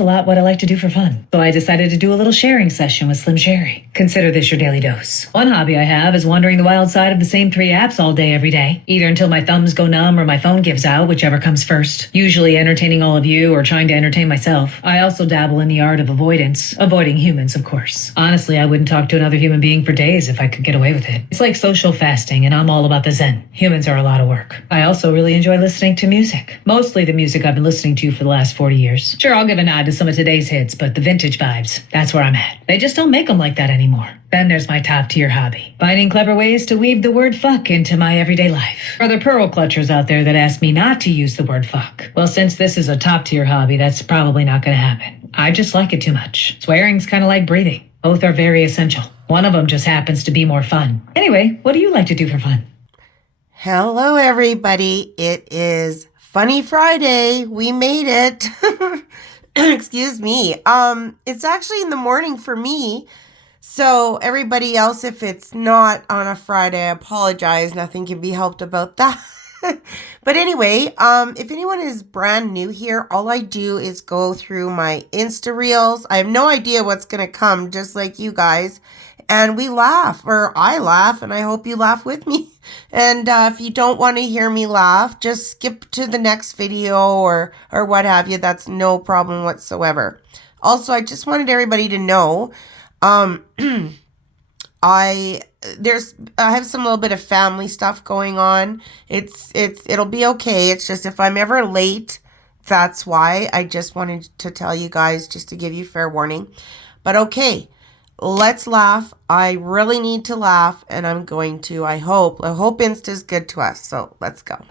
a lot what I like to do for fun. So I decided to do a little sharing session with Slim Sherry. Consider this your daily dose. One hobby I have is wandering the wild side of the same 3 apps all day, every day. Either until my thumbs go numb or my phone gives out, whichever comes first. Usually entertaining all of you or trying to entertain myself. I also dabble in the art of avoidance. Avoiding humans, of course. Honestly, I wouldn't talk to another human being for days if I could get away with it. It's like social fasting, and I'm all about the zen. Humans are a lot of work. I also really enjoy listening to music. Mostly the music I've been listening to for the last 40 years. Sure, I'll give a nod to some of today's hits, but the vintage vibes, that's where I'm at. They just don't make them like that anymore. Then there's my top-tier hobby. Finding clever ways to weave the word fuck into my everyday life. For the pearl clutchers out there that ask me not to use the word fuck, well, since this is a top-tier hobby, that's probably not going to happen. I just like it too much. Swearing's kind of like breathing. Both are very essential. One of them just happens to be more fun. Anyway, what do you like to do for fun? Hello, everybody. It is Funny Friday. We made it. Excuse me. It's actually in the morning for me. So everybody else, if it's not on a Friday, I apologize. Nothing can be helped about that. But anyway, if anyone is brand new here, all I do is go through my Insta Reels. I have no idea what's going to come, just like you guys. And we laugh, or I laugh, and I hope you laugh with me. And if you don't want to hear me laugh, just skip to the next video or what have you. That's no problem whatsoever. Also, I just wanted everybody to know, I have some little bit of family stuff going on. It'll be okay. It's just if I'm ever late, that's why. I just wanted to tell you guys, just to give you fair warning. But okay. Let's laugh. I really need to laugh, and I'm going to. I hope Insta's good to us, so let's go.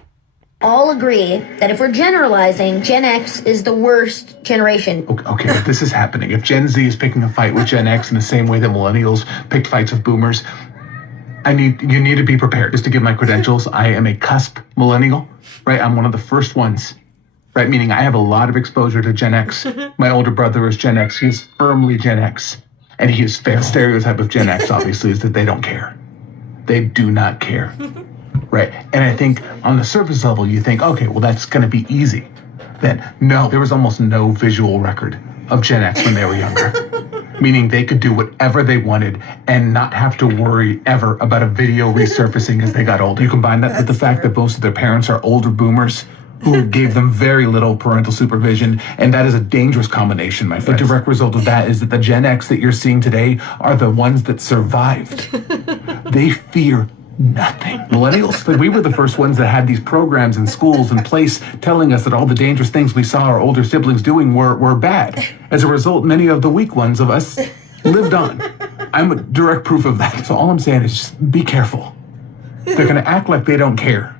All agree that if we're generalizing, Gen X is the worst generation. Okay, if this is happening, if Gen Z is picking a fight with Gen X in the same way that millennials picked fights with boomers, you need to be prepared. Just to give my credentials, I am a cusp millennial, right? I'm one of the first ones, right? Meaning I have a lot of exposure to Gen X. My older brother is Gen X. He's firmly Gen X. And he is fair. Stereotype of Gen X, obviously, is that they don't care. They do not care, right? And I think on the surface level, you think, okay, well, that's going to be easy. Then, no, there was almost no visual record of Gen X when they were younger, meaning they could do whatever they wanted and not have to worry ever about a video resurfacing as they got older. You combine that with the fact that most of their parents are older boomers who gave them very little parental supervision, and that is a dangerous combination, my friend. The direct result of that is that the Gen X that you're seeing today are the ones that survived. They fear nothing. Millennials, like we were the first ones that had these programs in schools in place telling us that all the dangerous things we saw our older siblings doing were bad. As a result, many of the weak ones of us lived on. I'm a direct proof of that. So all I'm saying is just be careful. They're gonna act like they don't care.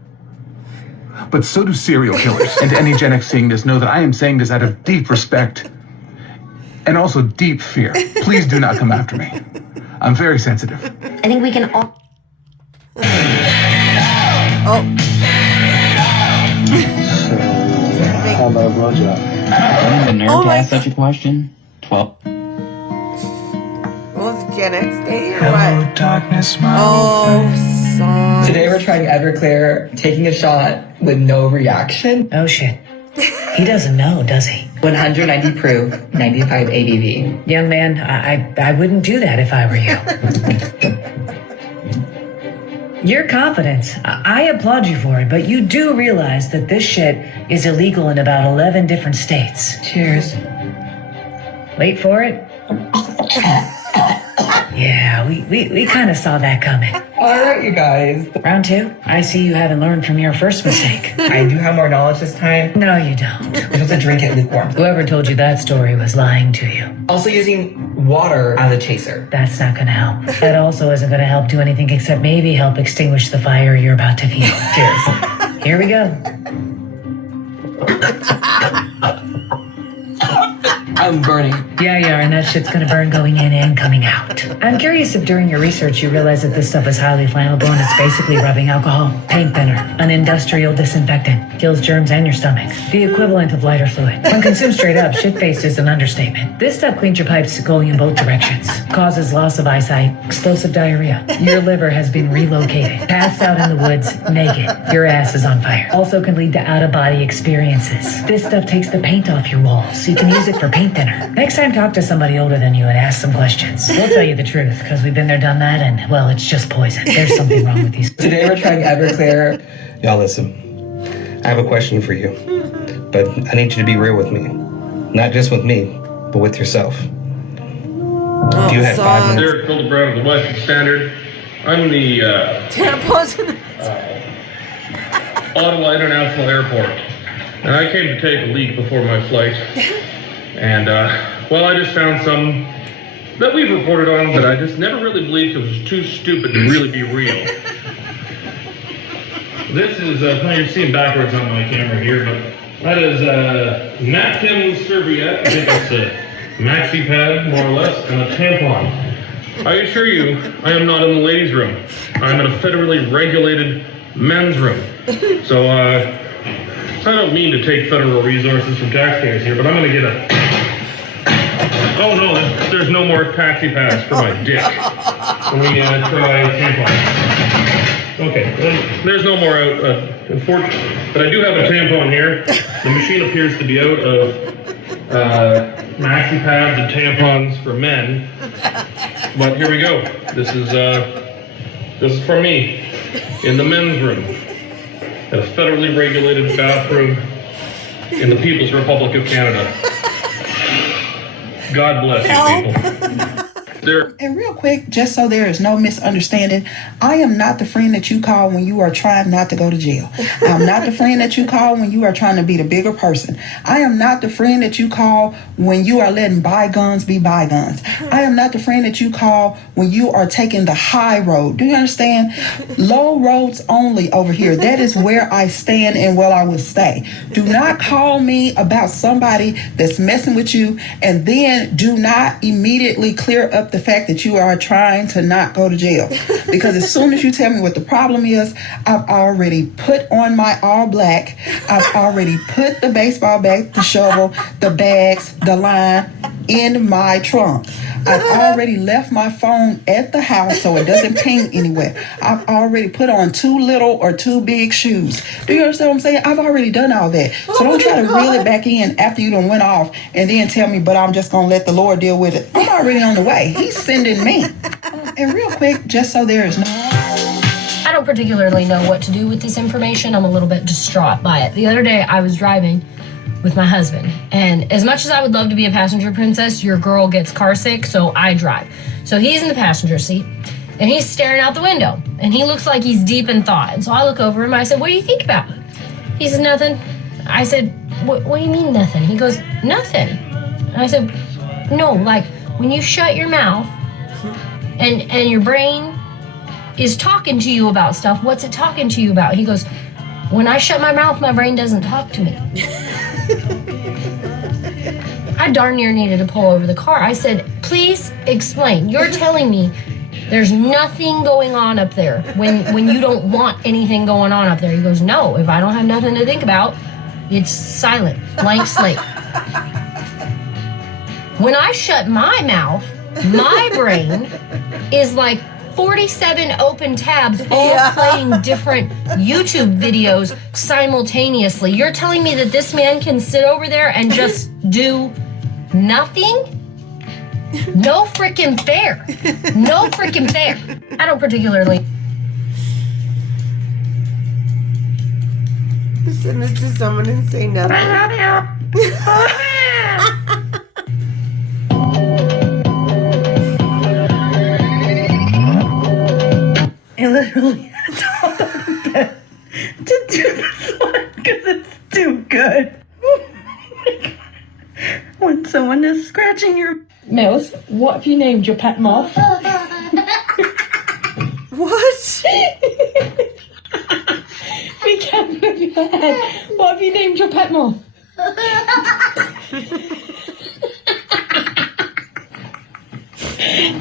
But so do serial killers. And to any Gen X seeing this, know that I am saying this out of deep respect and also deep fear. Please do not come after me. I'm very sensitive. I think we can all... Oh. How about a blowjob? The nerd Oh to my ask such a question? 12. What was it, Gen X Day or Hello, what? darkness, my Oh, song. Today we're trying Everclear, taking a shot with no reaction. Oh shit. He doesn't know, does he? 190 proof, 95 ABV. Young man, I wouldn't do that if I were you. Your confidence, I applaud you for it, but you do realize that this shit is illegal in about 11 different states. Cheers. Wait for it. Yeah, we kind of saw that coming. All right, you guys. Round 2, I see you haven't learned from your first mistake. I do have more knowledge this time. No, you don't. You're supposed to drink it lukewarm. Whoever told you that story was lying to you. Also using water as a chaser. That's not gonna help. That also isn't gonna help do anything except maybe help extinguish the fire you're about to feel. Cheers. Here we go. I'm burning. Yeah, and that shit's gonna burn going in and coming out. I'm curious if during your research you realized that this stuff is highly flammable and it's basically rubbing alcohol, paint thinner, an industrial disinfectant, kills germs and your stomach. The equivalent of lighter fluid. When consumed straight up, shit-faced is an understatement. This stuff cleans your pipes going in both directions. Causes loss of eyesight, explosive diarrhea. Your liver has been relocated. Passed out in the woods, naked. Your ass is on fire. Also can lead to out-of-body experiences. This stuff takes the paint off your walls, so you can use it for paint eat dinner. Next time, talk to somebody older than you and ask some questions. We'll tell you the truth, because we've been there, done that, and, well, it's just poison. There's something wrong with these. Today we're trying Everclear. Y'all listen, I have a question for you, but I need you to be real with me. Not just with me, but with yourself. If you had 5 minutes. Derek Hildebrand of the Western Standard. I'm the Ottawa International Airport. And I came to take a leak before my flight. And, well, I just found some that we've reported on that I just never really believed it was too stupid to really be real. This is, you're seeing backwards on my camera here, but that is a napkin serviette. I think that's a maxi pad, more or less, and a tampon. I assure you, I am not in the ladies' room. I'm in a federally regulated men's room. So, I don't mean to take federal resources from taxpayers here, but I'm gonna get a... Oh no, there's no more taxi pass for my dick. Let me try tampon. Okay, there's no more but I do have a tampon here. The machine appears to be out of maxi pads and tampons for men. But here we go. This is from me in the men's room at a federally regulated bathroom in the People's Republic of Canada. God bless you, people. And real quick, just so there is no misunderstanding, I am not the friend that you call when you are trying not to go to jail. I'm not the friend that you call when you are trying to be the bigger person. I am not the friend that you call when you are letting bygones be bygones. I am not the friend that you call when you are taking the high road. Do you understand? Low roads only over here. That is where I stand and where I will stay. Do not call me about somebody that's messing with you, and then do not immediately clear up the fact that you are trying to not go to jail. Because as soon as you tell me what the problem is, I've already put on my all black. I've already put the baseball bat, the shovel, the bags, the line in my trunk. I've already left my phone at the house so it doesn't ping anywhere. I've already put on 2 little or 2 big shoes. Do you understand what I'm saying? I've already done all that. So don't try to reel it back in after you done went off and then tell me, but I'm just going to let the Lord deal with it. I'm already on the way. He's sending me. And real quick, just so there is no... I don't particularly know what to do with this information. I'm a little bit distraught by it. The other day I was driving with my husband, and as much as I would love to be a passenger princess, your girl gets car sick, so I drive. So he's in the passenger seat, and he's staring out the window, and he looks like he's deep in thought. And so I look over him, I said, "What do you think about?" He says, "Nothing." I said, what do you mean nothing? He goes, "Nothing." And I said, "No, like when you shut your mouth and your brain is talking to you about stuff, what's it talking to you about?" He goes, "When I shut my mouth, my brain doesn't talk to me." I darn near needed to pull over the car. I said, "Please explain. You're telling me there's nothing going on up there when you don't want anything going on up there." He goes, "No, if I don't have nothing to think about, it's silent, blank slate. When I shut my mouth, my brain is like 47 open tabs all playing different YouTube videos simultaneously. You're telling me that this man can sit over there and just do nothing? No freaking fair. No freaking fair." I don't particularly... Send it to someone and say nothing. I literally told them to do this one because it's too good. Oh my God. When someone is scratching your... Mills, what have you named your pet moth? What? Be careful with your head. What have you named your pet moth?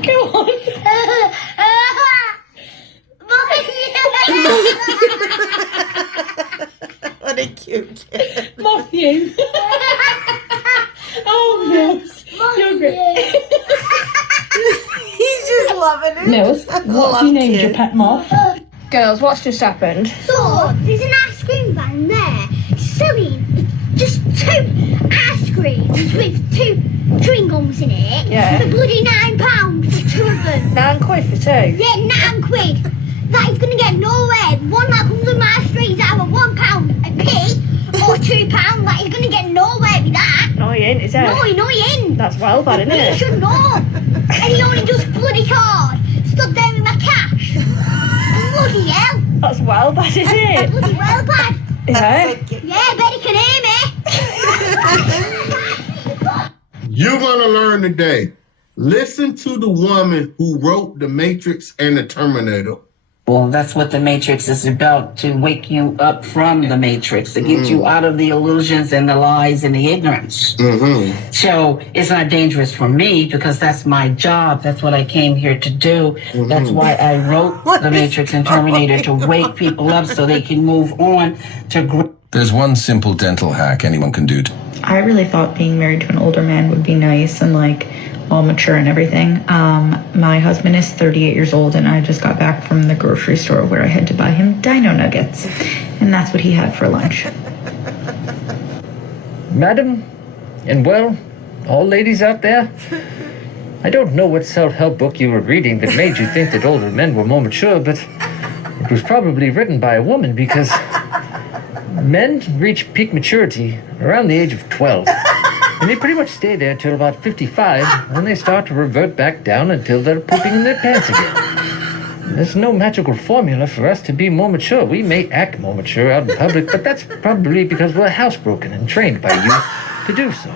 Go on. What a cute kid. Matthew. Oh, Mills. You're great. He's just loving it. Mills, what have you named your pet moth? Girls, what's just happened? So, there's an ice cream van there. Silly. Just 2 ice creams with 2 chewing gums in it. Yeah. For bloody £9 for 2 of them. £9 for 2? Yeah, £9. That is going to get nowhere. One that comes on my street is either £1 a p or £2. That is going to get nowhere with that. No, he ain't, is it? No, he ain't. That's well bad, isn't But it? he should know. And he only does bloody card. Stood there with my cash. Bloody hell. That's well bad, isn't it? Bloody well bad. Yeah. Yeah, bet he can hear me. You're going to learn today. Listen to the woman who wrote The Matrix and The Terminator. Well, that's what the Matrix is about, to wake you up from the Matrix, to get you out of the illusions and the lies and the ignorance. So it's not dangerous for me because that's my job. That's what I came here to do. That's why I wrote The Matrix and Terminator, to wake people up so they can move on to grow. There's one simple dental hack anyone can do. I really thought being married to an older man would be nice and like all mature and everything. My husband is 38 years old and I just got back from the grocery store where I had to buy him dino nuggets. And that's what he had for lunch. Madam, and well, all ladies out there, I don't know what self-help book you were reading that made you think that older men were more mature, but it was probably written by a woman because men reach peak maturity around the age of 12. And they pretty much stay there till about 55, when they start to revert back down until they're pooping in their pants again. There's no magical formula for us to be more mature. We may act more mature out in public, but that's probably because we're housebroken and trained by you to do so.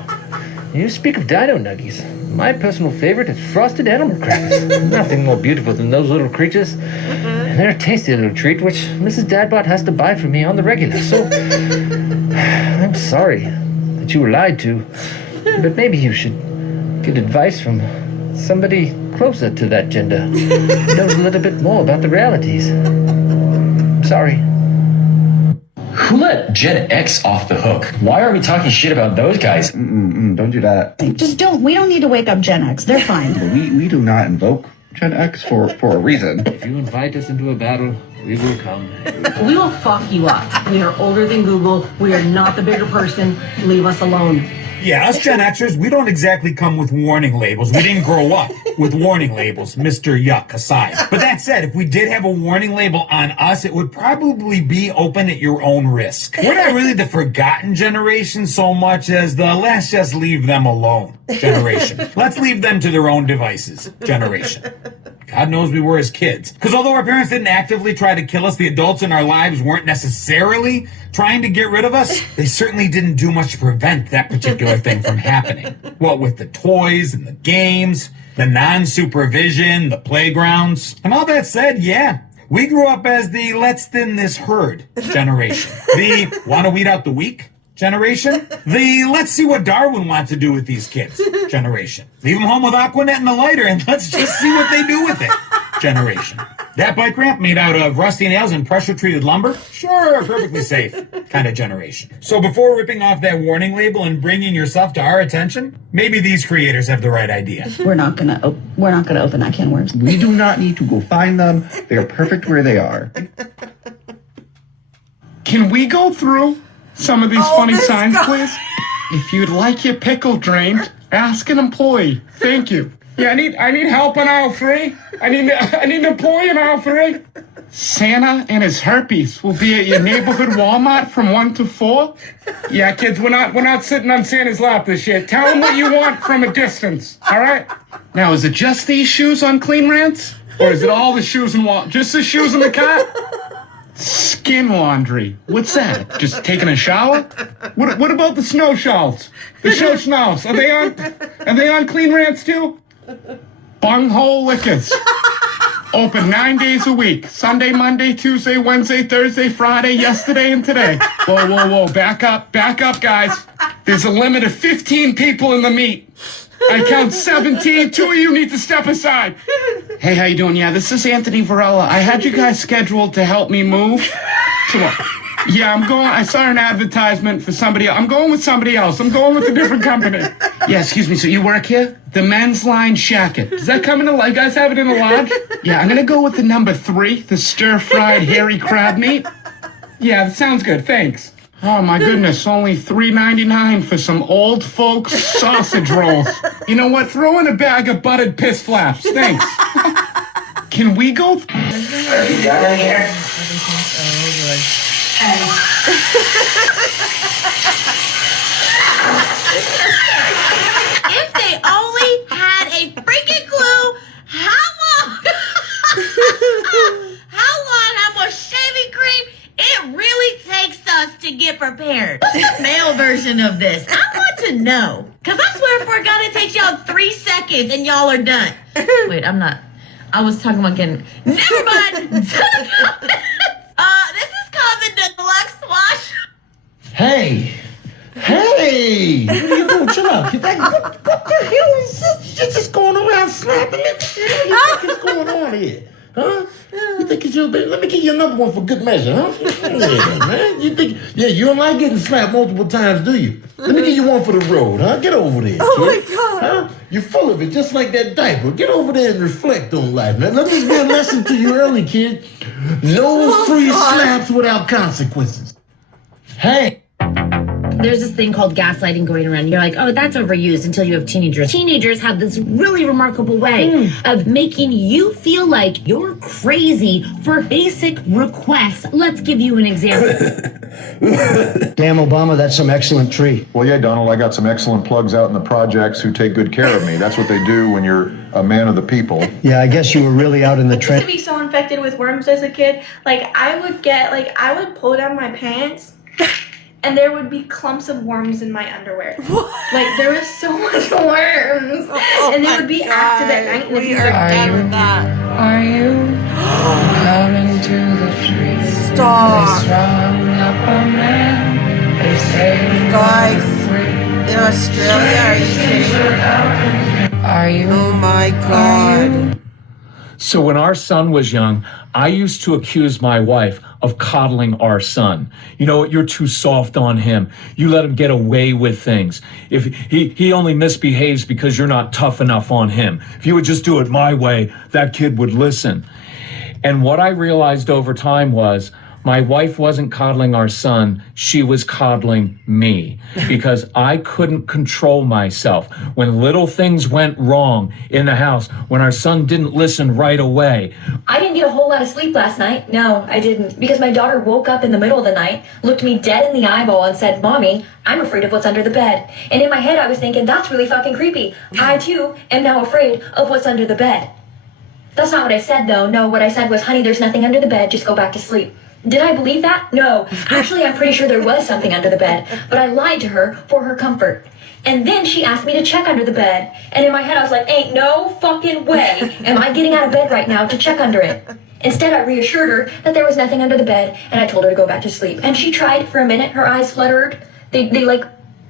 You speak of dino nuggies. My personal favorite is frosted animal crackers. Nothing more beautiful than those little creatures. And they're a tasty little treat, which Mrs. Dadbot has to buy for me on the regular. So, I'm sorry that you were lied to, but maybe you should get advice from somebody closer to that gender who knows a little bit more about the realities. Sorry. Who let Gen X off the hook? Why are we talking shit about those guys? Don't do that. We don't need to wake up Gen X. They're fine. We do not invoke Gen X for a reason. If you invite us into a battle, we will come. We will fuck you up. We are older than Google. We are not the bigger person. Leave us alone. Yeah, us Gen Xers, we don't exactly come with warning labels. We didn't grow up with warning labels, Mr. Yuck aside. But that said, if we did have a warning label on us, it would probably be open at your own risk. We're not really the forgotten generation so much as the let's just leave them alone generation. Let's leave them to their own devices generation. God knows we were as kids. Because although our parents didn't actively try to kill us, the adults in our lives weren't necessarily trying to get rid of us. They certainly didn't do much to prevent that particular thing from happening. What with the toys and the games, the non-supervision, the playgrounds. And all that said, yeah, we grew up as the let's thin this herd generation. The want to weed out the weak generation. The let's see what Darwin wants to do with these kids generation. Leave them home with Aquanet and the lighter and let's just see what they do with it generation. That bike ramp made out of rusty nails and pressure-treated lumber? Sure, perfectly safe kind of generation. So before ripping off that warning label and bringing yourself to our attention, maybe these creators have the right idea. We're not gonna open that can of worms. We do not need to go find them. They're perfect where they are. Can we go through some of these funny signs, please? If you'd like your pickle drained, ask an employee. Thank you. Yeah, I need help on aisle 3. I need an employee in aisle 3. Santa and his herpes will be at your neighborhood Walmart from 1 to 4. Yeah, kids, we're not sitting on Santa's lap this year. Tell him what you want from a distance. All right? Now, is it just these shoes on Clean Rants, or is it all the shoes in just the shoes in the cart? Skin laundry. What's that? Just taking a shower? What about the snow shawls? The show snows. Are they on Clean Rants too? Bunghole Liquors. Open 9 days a week. Sunday, Monday, Tuesday, Wednesday, Thursday, Friday, yesterday, and today. Whoa. Back up, guys. There's a limit of 15 people in the meet. I count 17. 2 of you need to step aside. Hey, how you doing? Yeah, this is Anthony Varela. I had you guys scheduled to help me move. Yeah, I saw an advertisement for somebody else. I'm going with somebody else. I'm going with a different company. Yeah, excuse me. So you work here? The Men's Line Shacket. Does that come in a... You guys have it in a lodge? Yeah, I'm going to go with the number 3, the stir-fried hairy crab meat. Yeah, that sounds good. Thanks. Oh my goodness, only $3.99 for some old folks sausage rolls. You know what? Throw in a bag of buttered piss flaps. Thanks. Can we go? Are you done here? If they only had a freaking clue how much shaving cream it really takes us to get prepared. What's the male version of this? I want to know. Because I swear for God, it takes y'all 3 seconds and y'all are done. Wait, I'm not. I was talking about getting. Never mind. This is called the deluxe wash. Hey! Hey! What are you doing? Chill out. What the hell is this? You're just going around slapping me? What you think is going on here? Huh? You think it's your bit? Let me give you another one for good measure, huh? Yeah, man. You think, you don't like getting slapped multiple times, do you? Let me give you one for the road, huh? Get over there, Oh kid. my God. Huh? You're full of it, just like that diaper. Get over there and reflect on life, man. Let this be a lesson to you early, kid. No free slaps without consequences. Hey! There's this thing called gaslighting going around. You're like, oh, that's overused until you have teenagers. Teenagers have this really remarkable way of making you feel like you're crazy for basic requests. Let's give you an example. Damn, Obama, that's some excellent tree. Well, yeah, Donald, I got some excellent plugs out in the projects who take good care of me. That's what they do when you're a man of the people. Yeah, I guess you were really out in the I used trench. to be so infected with worms as a kid. I would pull down my pants and there would be clumps of worms in my underwear. There was so much worms. And they would be active at night. And We are done with that. Are you coming to the tree? Stop. Guys, in Australia, are you kidding? Are you? Oh my God. So when our son was young, I used to accuse my wife of coddling our son. You know what? You're too soft on him. You let him get away with things. If he only misbehaves because you're not tough enough on him. If you would just do it my way, that kid would listen. And what I realized over time was my wife wasn't coddling our son, she was coddling me because I couldn't control myself. When little things went wrong in the house, when our son didn't listen right away. I didn't get a whole lot of sleep last night. No, I didn't. Because my daughter woke up in the middle of the night, looked me dead in the eyeball and said, Mommy, I'm afraid of what's under the bed. And in my head I was thinking, that's really fucking creepy. I too am now afraid of what's under the bed. That's not what I said though. No, what I said was, honey, there's nothing under the bed, just go back to sleep. Did I believe that? No. Actually, I'm pretty sure there was something under the bed, but I lied to her for her comfort. And then she asked me to check under the bed. And in my head, I was like, ain't no fucking way am I getting out of bed right now to check under it. Instead, I reassured her that there was nothing under the bed, and I told her to go back to sleep. And she tried for a minute. Her eyes fluttered. They like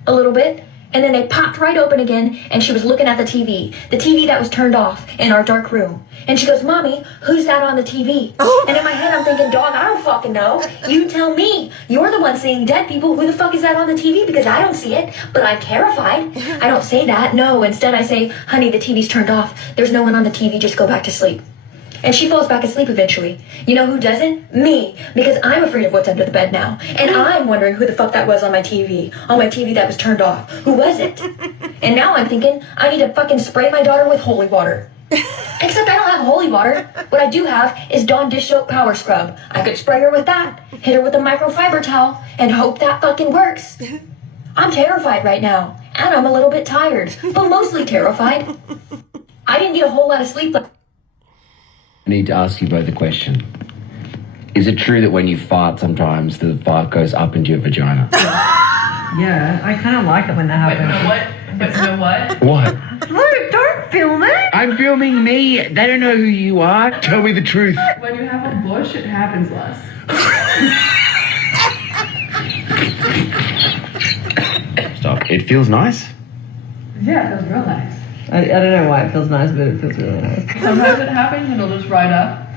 a little bit. And then they popped right open again, and she was looking at the TV that was turned off in our dark room. And she goes, Mommy, who's that on the TV? And in my head, I'm thinking, dog, I don't fucking know. You tell me. You're the one seeing dead people. Who the fuck is that on the TV? Because I don't see it, but I'm terrified. I don't say that. No, instead I say, honey, the TV's turned off. There's no one on the TV. Just go back to sleep. And she falls back asleep eventually. You know who doesn't? Me. Because I'm afraid of what's under the bed now. And I'm wondering who the fuck that was on my TV. On my TV that was turned off. Who was it? And now I'm thinking, I need to fucking spray my daughter with holy water. Except I don't have holy water. What I do have is Dawn dish soap power scrub. I could spray her with that, hit her with a microfiber towel, and hope that fucking works. I'm terrified right now. And I'm a little bit tired. But mostly terrified. I didn't get a whole lot of sleep. I need to ask you both a question. Is it true that when you fart sometimes the fart goes up into your vagina? Yeah, I kind of like it when that happens. But you know what? What? Luke, don't film it! I'm filming me. They don't know who you are. Tell me the truth. When you have a bush, it happens less. Stop. It feels nice. Yeah, it feels real nice. I don't know why it feels nice, but it feels really nice. Sometimes it happens and it'll just ride up.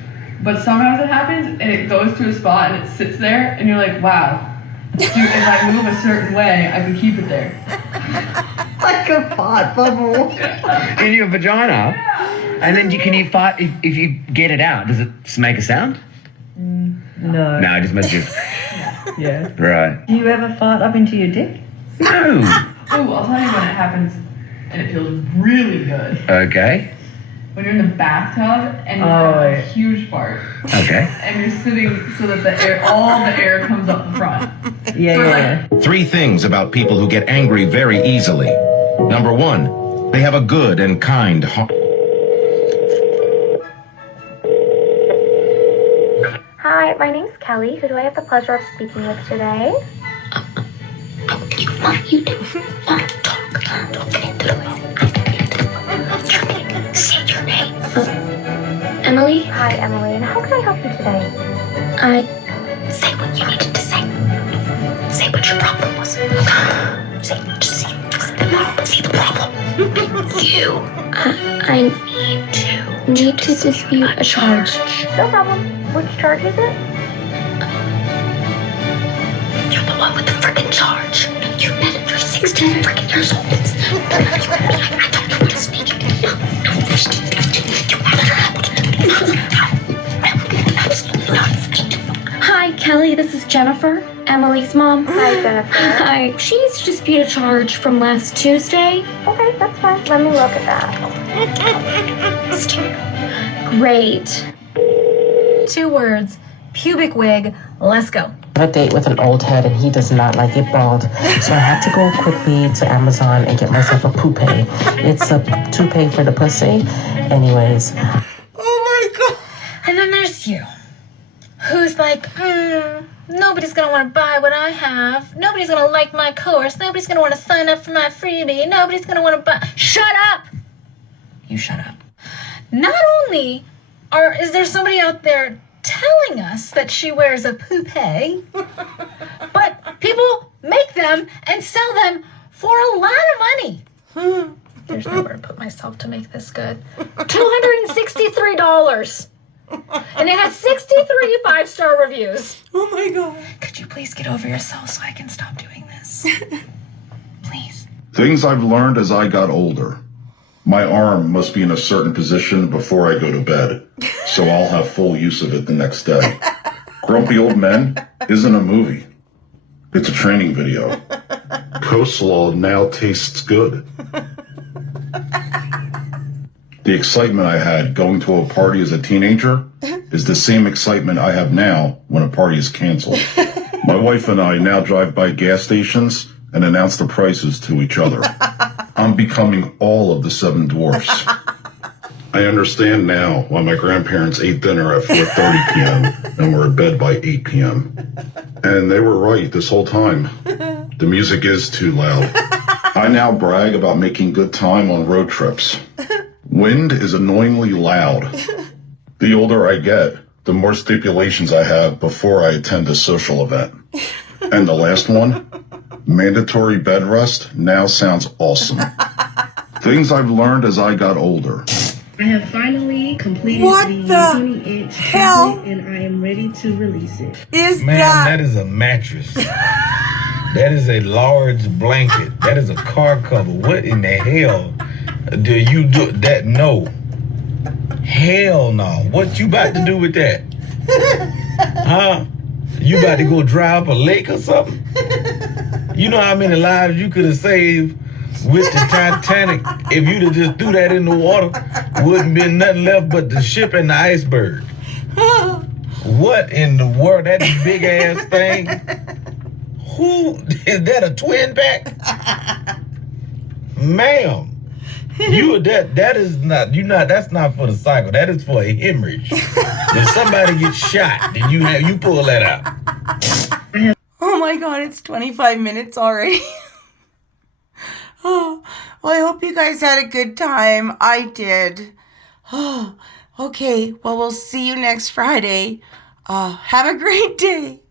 But sometimes it happens and it goes to a spot and it sits there and you're like, wow. Dude, if I move a certain way, I can keep it there. Like a pot bubble. In your vagina? And then can you fart if you get it out? Does it make a sound? No. No, it just must just... Yeah. Right. Do you ever fart up into your dick? No. Oh, I'll tell you when it happens and it feels really good. Okay. When you're in the bathtub and you have a huge fart. Okay. And you're sitting so that all the air comes up the front. Yeah. 3 things about people who get angry very easily. Number 1, they have a good and kind heart. Hi, my name's Kelly. Who do I have the pleasure of speaking with today? You do. Talk into the voice. Say your name. Emily? Hi, Emily. And how can I help you today? Say what you needed to say. Say what your problem was. See the problem. I need to dispute a charge. No problem. Which charge is it? You're the one with the freaking charge. You're 16 freaking years old. I told you what to speak. Hi, Kelly. This is Jennifer, Emily's mom. Hi, Jennifer. Hi. She needs to dispute a charge from last Tuesday. Okay, that's fine. Let me look at that. Great. 2 words. Pubic wig. Let's go. A date with an old head and he does not like it bald. So I had to go quickly to Amazon and get myself a poupée. It's a toupee for the pussy. Anyways. Oh my God. And then there's you, who's like, nobody's gonna want to buy what I have. Nobody's gonna like my course. Nobody's gonna want to sign up for my freebie. Nobody's gonna want to buy. Shut up! You shut up. Not only is there somebody out there telling us that she wears a poupée, but people make them and sell them for a lot of money. There's nowhere to put myself to make this good. $263. And it has 63 5-star reviews. Oh my God. Could you please get over yourself so I can stop doing this? Please. Things I've learned as I got older. My arm must be in a certain position before I go to bed, so I'll have full use of it the next day. Grumpy Old Men isn't a movie. It's a training video. Coleslaw now tastes good. The excitement I had going to a party as a teenager is the same excitement I have now when a party is canceled. My wife and I now drive by gas stations and announce the prices to each other. I'm becoming all of the 7 dwarfs. I understand now why my grandparents ate dinner at 4:30 p.m. and were in bed by 8 p.m. And they were right this whole time. The music is too loud. I now brag about making good time on road trips. Wind is annoyingly loud. The older I get, the more stipulations I have before I attend a social event. And the last one, mandatory bed rest now sounds awesome. Things I've learned as I got older. I have finally completed What the the 20-inch hell? template, and I am ready to release it. Ma'am, that is a mattress. That is a large blanket. That is a car cover. What in the hell do you do that? No. Hell no. What you about to do with that? Huh? You about to go dry up a lake or something? You know how many lives you could have saved with the Titanic if you'd have just threw that in the water? Wouldn't be nothing left but the ship and the iceberg. What in the world? That big ass thing? Who is that? A twin pack? Ma'am, that's not for the cycle. That is for a hemorrhage. If somebody gets shot, then you pull that out. Oh my God, it's 25 minutes already. Oh, well, I hope you guys had a good time. I did. Oh, okay, well, we'll see you next Friday. Have a great day.